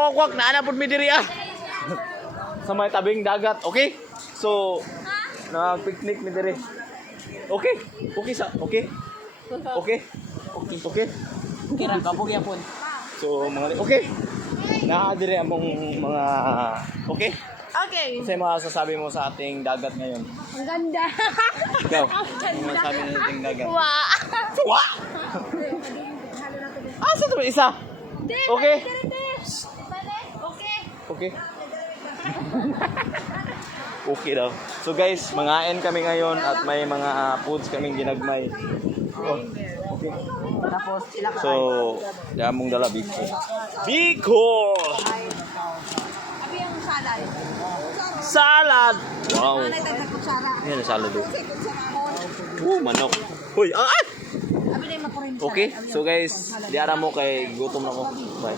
kawakwak na anapod mi diri ah. Sa may tabing dagat, okay? So, nag-picnic mi diri. Okay? Okay sa, okay? Okay? Okay, okay? Kira kabog yapon. So, mga okay. Nakadiri among mga okay? Okay. Kasi mga sasabi mo sa ating dagat ngayon. Ang ganda. Ikaw, ano masasabi mo sa ating dagat? Wow. Wow! Asa ito isa? Okay? Okay. Okay. Okay daw. So guys, mangain kami ngayon at may mga foods kaming ginagmay. Oh, okay. Tapos sila ka. So, damong dala biko. Biko! Abi yung salad. Salad! Wow. Nagdagdag kutsara. Yan ang salad oh. Manok. Hoy, ah! Abi na yung makurin. Okay, so guys, diara mo kay gutom na ko. Bye.